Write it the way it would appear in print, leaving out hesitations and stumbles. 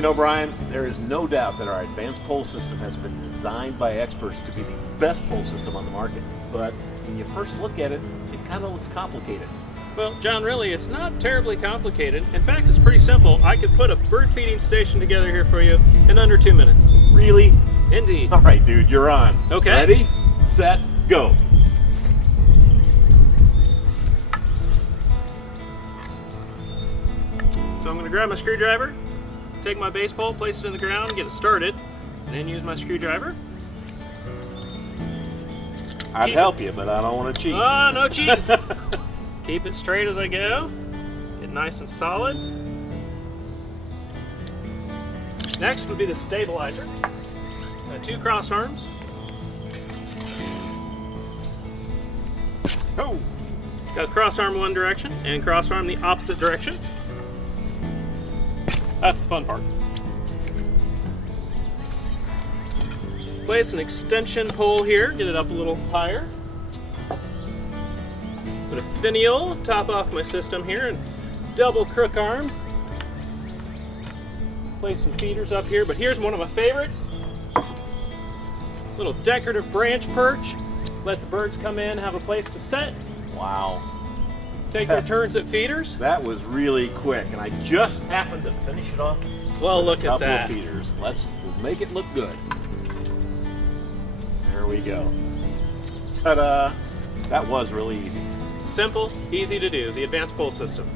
You know, Brian, there is no doubt that our advanced pole system has been designed by experts to be the best pole system on the market. But when you first look at it, it kind of looks complicated. Well, John, really, it's not terribly complicated. In fact, it's pretty simple. I could put a bird feeding station together here for you in under 2 minutes. Really? Indeed. All right, dude, you're on. Okay. Ready, set, go. So I'm going to grab my screwdriver, take my base pole, place it in the ground, get it started, and then use my screwdriver. I'd help you, but I don't want to cheat. No cheating. Keep it straight as I go. Get nice and solid. Next would be the stabilizer. Got 2 cross arms. Oh. Got a cross arm one direction and cross arm the opposite direction. That's the fun part. Place an extension pole here, get it up a little higher. Put a finial, top off my system here, and double crook arms. Place some feeders up here, but here's one of my favorites. Little decorative branch perch. Let the birds come in, have a place to set. Wow. Take their turns at feeders. That was really quick, and I just happened to finish it off. Well, with look a couple at that. of feeders. Let's make it look good. There we go. Ta-da! That was really easy. Simple, easy to do, the advanced pole system.